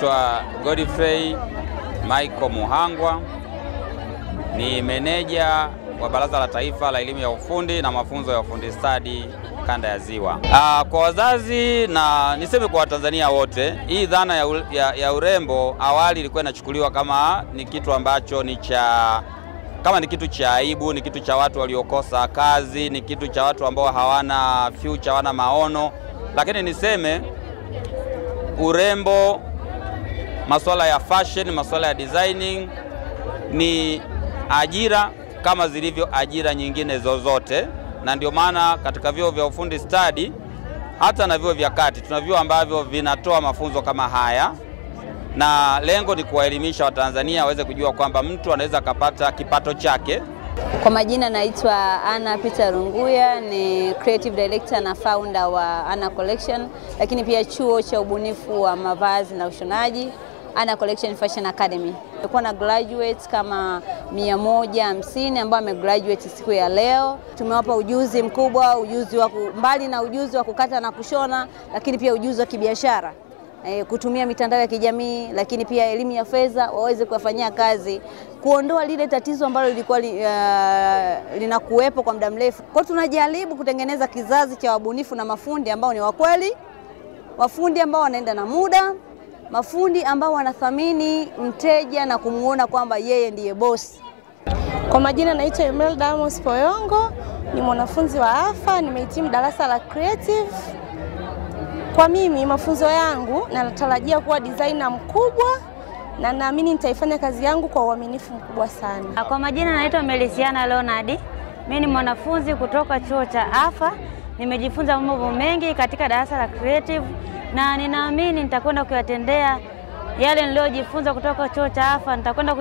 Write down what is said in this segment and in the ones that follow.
Naitwa Godfrey Michael Muhangwa, ni meneja wa Baraza la Taifa la Elimu ya Ufundi na Mafunzo ya Ufundi Stadi Kanda ya Ziwa. Kwa wazazi na niseme kwa Watanzania wote, hii dhana ya urembo awali ilikuwa inachukuliwa kama ni kitu ambacho ni kitu cha aibu, ni kitu cha watu waliokosa kazi, ni kitu cha watu ambao hawana future, hawana maono. Lakini niseme urembo, masuala ya fashion, masuala ya designing ni ajira kama zilivyo ajira nyingine zozote, na ndio maana katika vyuo vya ufundi stadi hata na vyuo vya kati tuna vyuo ambavyo vinatoa mafunzo kama haya, na lengo ni kuwaelimisha Watanzania waweze kujua kwamba mtu anaweza kupata kipato chake. Kwa majina naitwa Anna Peter Runguya, ni creative director na founder wa Anna Collection, lakini pia chuo cha ubunifu wa mavazi na ushonaji Anna Collection Fashion Academy. Tulikuwa na graduates kama 150 ambao wamegraduate siku ya leo. Tumewapa ujuzi mkubwa, mbali na ujuzi wa kukata na kushona, lakini pia ujuzi wa kibiashara, kutumia mitandao ya kijamii, lakini pia elimu ya fedha waweze kufanyia kazi, kuondoa lile tatizo ambalo lilikuwa linakuwepo kwa muda mrefu. Kwa tunajaribu kutengeneza kizazi cha wabunifu na mafundi ambao ni wakweli, mafundi ambao wanaenda na muda, mafundi ambao wanathamini mteja na kumuona kwamba yeye ndiye boss. Kwa majina naitwa Imelda Amos Poyongo, ni mwanafunzi wa AFA, nimehitimu darasa la creative. Kwa mimi mafunzo yangu natarajia kuwa designer mkubwa, na naamini nitaifanya kazi yangu kwa uaminifu mkubwa sana. Kwa majina naitwa Melisiana Leonard, mimi ni mwanafunzi kutoka chuo cha AFA. Nimejifunza mambo mengi katika darasa la creative, na ninaamini nitakwenda kuyatendea yale niliyojifunza kutoka chuo cha AFA, nitakwenda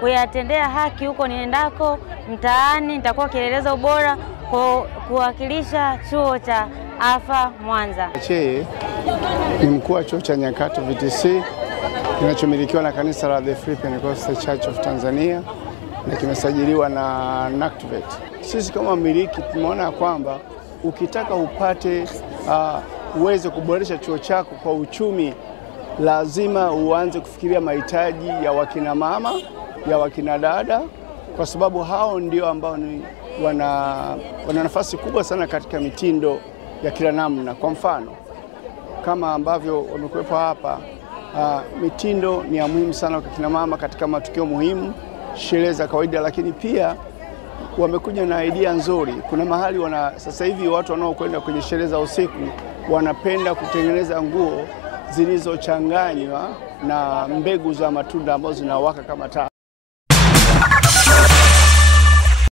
kuyatendea haki huko niendako mtaani. Nitakuwa kielelezo ubora kuwakilisha chuo cha AFA Mwanza. Cheye ni mkuu wa chuo cha Nyakato VTC kinachomilikiwa na kanisa la The Free Pentecostal Church of Tanzania na kimesajiliwa na NACTVET. Sisi kama mmiliki tumeona kwamba ukitaka upate uweze kuboresha chuo chako kwa uchumi, lazima uanze kufikiria mahitaji ya wakina mama, ya wakina dada, kwa sababu hao ndio ambao wana nafasi kubwa sana katika mitindo ya kila namna. Kwa mfano kama ambavyo wamekuwepo hapa, mitindo ni ya muhimu sana kwa kina mama katika matukio muhimu, sherehe za kawaida, lakini pia wamekuja na idea nzuri. Kuna mahali sasa hivi watu wanaokwenda kwenye sherehe za usiku wanapenda kutengeneza nguo zilizochanganywa na mbegu za matunda ambazo zinawaka kama taa.